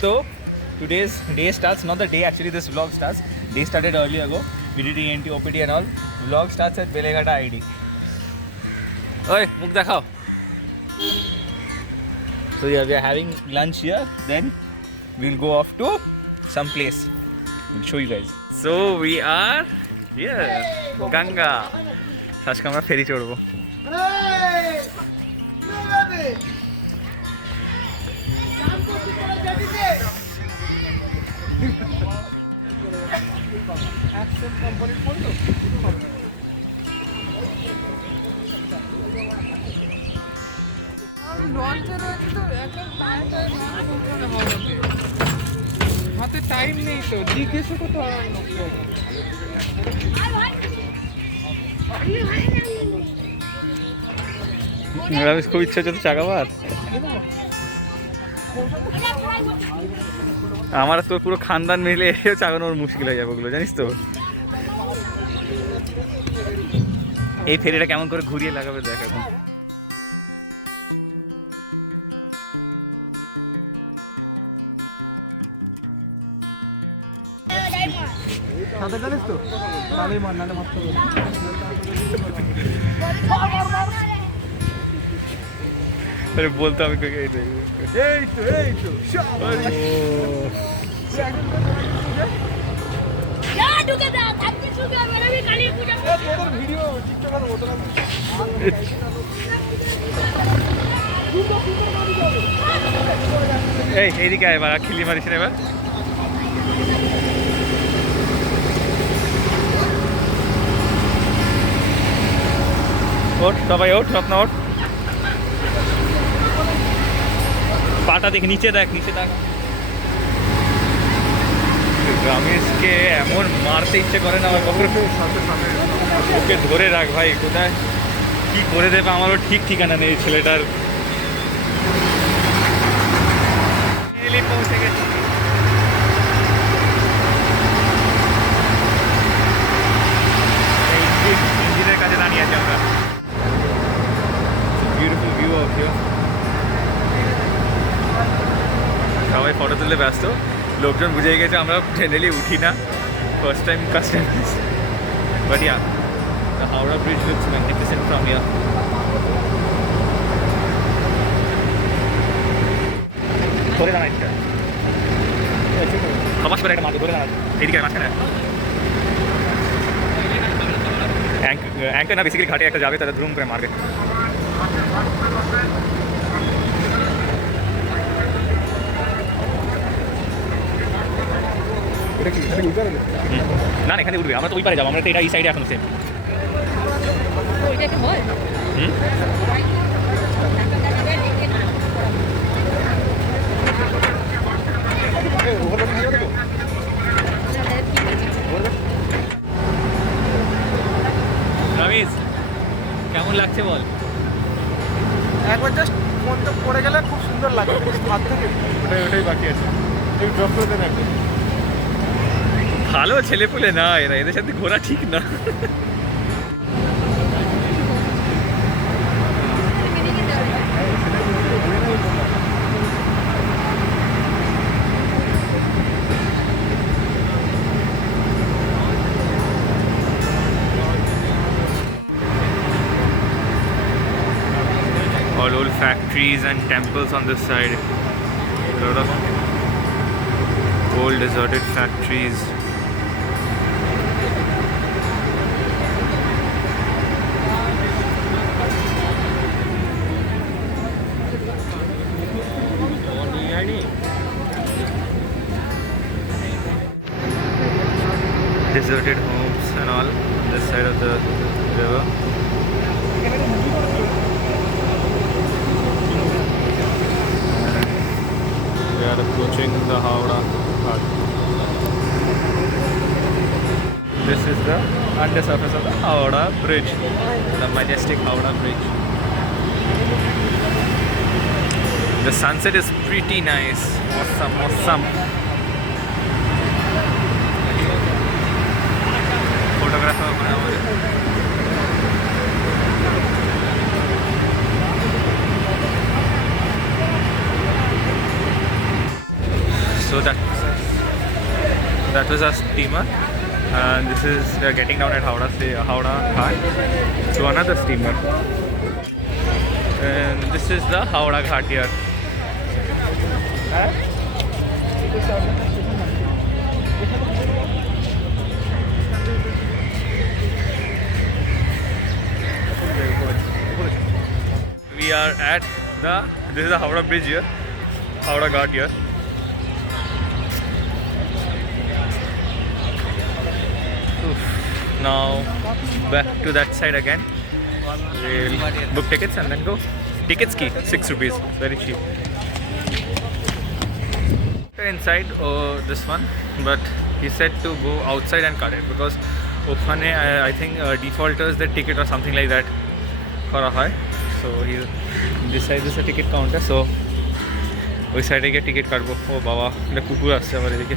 So today's day starts, not the day actually, this vlog starts. Day started early ago. We did ENT, OPD and all. Vlog starts at Belegata ID. Oi, mukh dekhao. So yeah, we are having lunch here. Then we'll go off to some place. We'll show you guys. So we are here, Ganga. আজকে আমরা ফেরি চড়বো। হাতে টাইম নেই তো, জিজ্ঞেস করতে হয় না। খুব ইচ্ছা হচ্ছে চাকাবার। আমার তো পুরো খানদান মিলে চাগানোর মুশকিল হয়ে যাবে ওগুলো, জানিস তো। এই ফেরিটা কেমন করে ঘুরিয়ে লাগাবে দেখ এখন। সাঁতার জানিস তো? তাহলেই মার, নাহলে মারতে হবে। আরে বলতো আমি এই তো এই এইদিকে এবার খিলি মারিস এবার। ওঠ সবাই, ওঠ স্বপ্ন, ওঠ। পাটা দেখ, নিচে দেখ, নিচে দেখ। রমেশকে এমন মারতে ইচ্ছে করে না আমার, ওকে ধরে রাখ ভাই, কোথায় কি করে দেবে আমারও ঠিক ঠিকানা নেই ছেলেটার। পৌঁছে গেছি। ইঞ্জিনের কাছে দাঁড়িয়ে আছি আমরা। Beautiful view of here. সবাই ফটো তুলতে ব্যস্ত, লোকজন বুঝে গেছে আমরা জেনারেলি উঠি না, first time customers. But yeah, the Howrah bridge looks magnificent from here. ধরে দাঁড়াই সবার সাথে একটা মাত্র ধরে দাঁড়ায় এইদিকে মাঝখানে। অ্যাঙ্কার না, বেসিক্যালি ঘাটে একটা যাবে, তাদের ধুম করে মারবে। না না, এখানে উঠবে, আমরা তো ওই পারে যাবো, আমরা তো এটা এই সাইডে এখন সেম। রমেশ কেমন লাগছে বল? একবার জাস্ট ফোনটা পড়ে গেলে খুব সুন্দর লাগে হাত থেকে। ওটাই বাকি আছে, এই ড্রপ করে দেন একদম। ভালো ছেলে পুলে না এরা, এদের সাথে ঘোরা ঠিক না। All old factories and temples on this side. A lot of old deserted factories. Deserted homes and all on this side of the river. We are approaching the Howrah Ghat. This is the undersurface of the Howrah Bridge, the majestic Howrah Bridge. The sunset is pretty nice. Awesome, awesome. Photographer So that was our steamer, and this is we are getting down at Howrah Ghat to another steamer, and this is the Howrah Ghat here. We are at this is the Howrah Bridge here, Howrah Ghat here. Now back to that side again. We'll book tickets and then go. Tickets key 6 rupees, very cheap. Inside this one, but he said to go outside and cut it because okhane I think defaulters the ticket or something like that kora hoy. So this side is a ticket counter, so ওই সাইডে গিয়ে টিকিট কাটবো। ও বাবা, এটা কুকুর আসছে আমার এদিকে।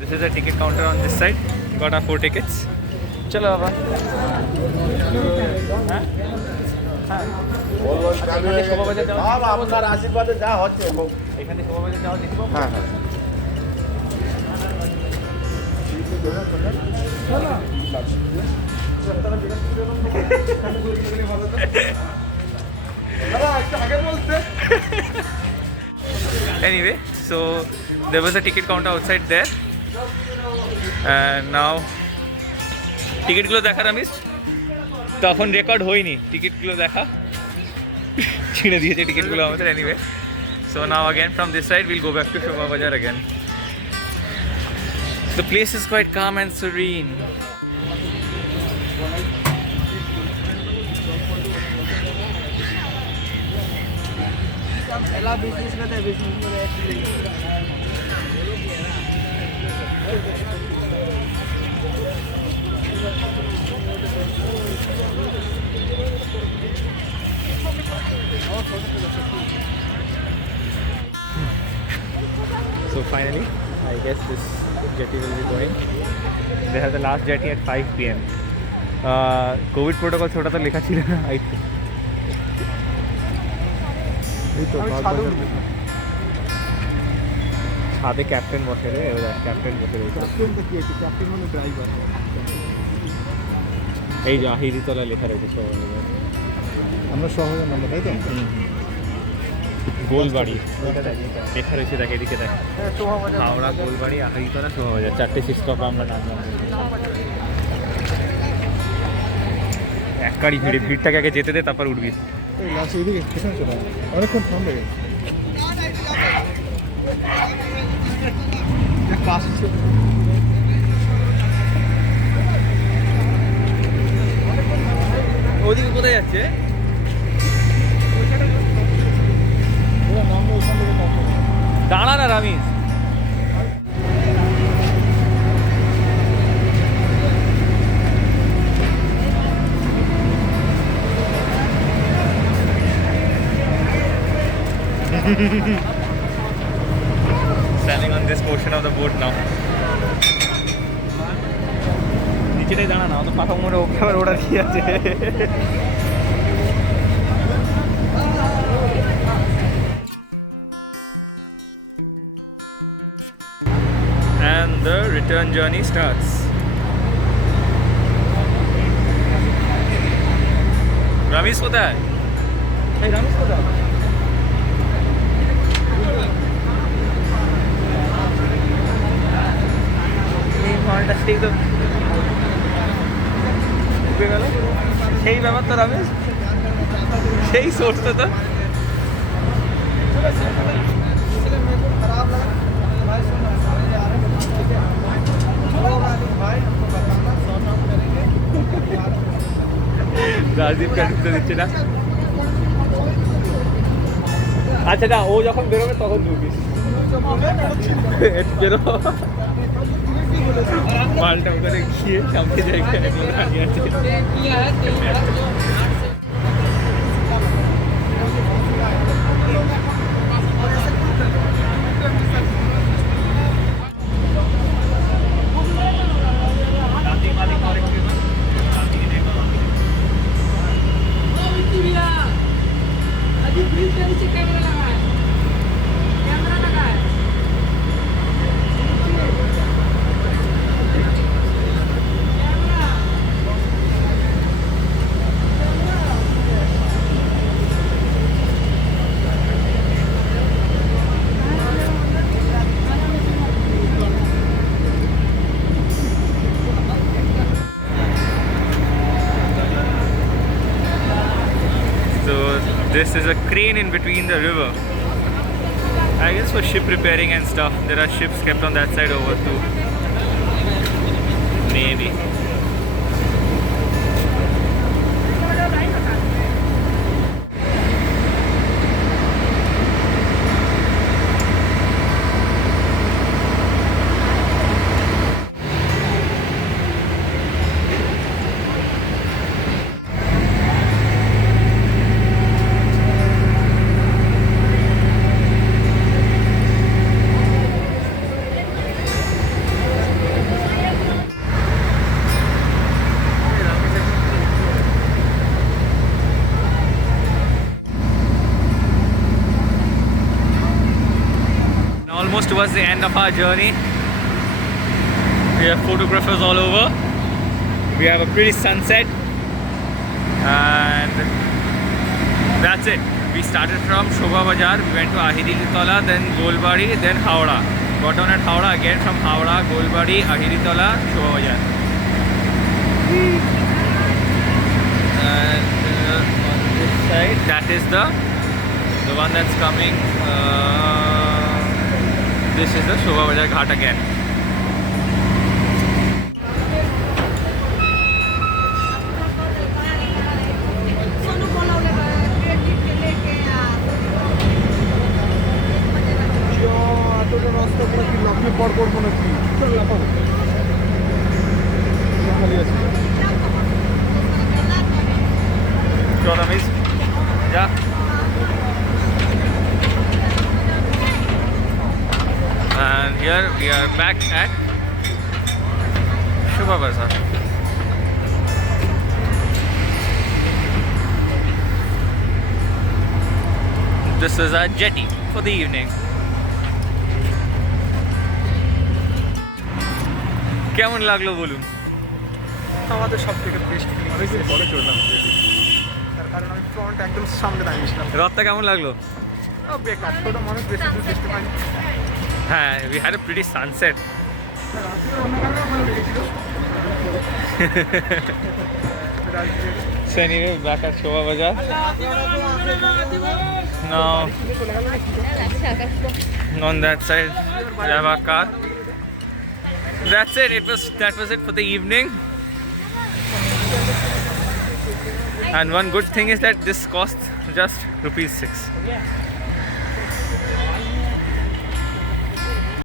This is a ticket counter on this side. Got our 4 tickets. চলো বাবা। আপনার আশীর্বাদে যা হচ্ছে এখানে শোভাবাজার যাওয়া দেখবো। হ্যাঁ হ্যাঁ Anyway, so there was a ticket counter outside there, and now টিকিটগুলো দেখা রামিস তখন রেকর্ড হয়নি, টিকিটগুলো দেখা ছিঁড়ে দিয়েছে টিকিটগুলো আমাদের। Anyway, so now again from this side we'll go back to Shobha Bazaar again. The place is quite calm and serene. So finally, I guess this jetty will be going. They have the last jetty at 5 PM. COVID protocol छोटा तो लिखा चीज़ ना आई थी। ছাদে ক্যাপ্টেন বসে রে, ওরা ক্যাপ্টেন বসে রয়েছে। ক্যাপ্টেন মানে ড্রাইভার। এই যে আহিরিতলা লেখা রয়েছে শহরে। আমরা শহরের নাম, তাই তো? গোলবাড়ি লেখা রয়েছে, দেখ এদিকে দেখ, হাওড়া গোলবাড়ি আহিরিতলা শোভাবাজার, 4টে 6 স্টপ আমরা নামলাম। এক গাড়ি ভিড়টাকে আগে যেতে দে, তারপর উঠবি। এই লাস্ট এদিকে পেছনে চলে অনেকক্ষণ থামবে। ওদিকে কোথায় যাচ্ছে? দাঁড়া না রামিস। Standing on this portion of the boat now. নিচেটাই দাঁড়া না, তো পাখা মোড়ে ওকে আবার ওটা দিয়ে আছে। And the return journey starts. Ramesh কোথায়? এই রামেশ কোথায়? সেই তো গেল, সেই ব্যাপার তো রামেশ, সেই সোর্স তো। রাজদীপ ঢুকতে দিচ্ছে না। আচ্ছা না, ও যখন বেরোবে তখন ঢুকিস। মালটা ওখানে গিয়ে সামনে জায়গায় দাঁড়িয়ে আছে। This is a crane in between the river. I guess for ship repairing and stuff. There are ships kept on that side over too. Maybe. Almost towards the end of our journey. We have photographers all over. We have a pretty sunset, and that's it. We started from Shobha Bazaar, we went to Ahiri Tola, then Golbari, then Howrah. Got on at Howrah again. From Howrah, Golbari, Ahiri Tola, Shobha Bazaar. And on this side, that is the one that's coming. This is the Shobha Bazaar Ghat again. Yeah. And here we are back at Shobha Bazaar. This is our jetty for the evening. কেমন লাগলো বলুন? আমাদের সব থেকে best feeling অনেকদিন পরে চললাম তার কারণ আমি ফ্রন্ট একদম সামনে দাঁড়িয়েছিলাম। রথটা কেমন লাগলো? বেকার, ছোটো মানুষ বেশি দূর দেখতে পাইনি। হ্যাঁ, we had a pretty sunset. So anyway, back at Shobha Bazaar. Now, on that side, we have our car. That's it. That was it for the evening. And one good thing is that this costs just ₹6.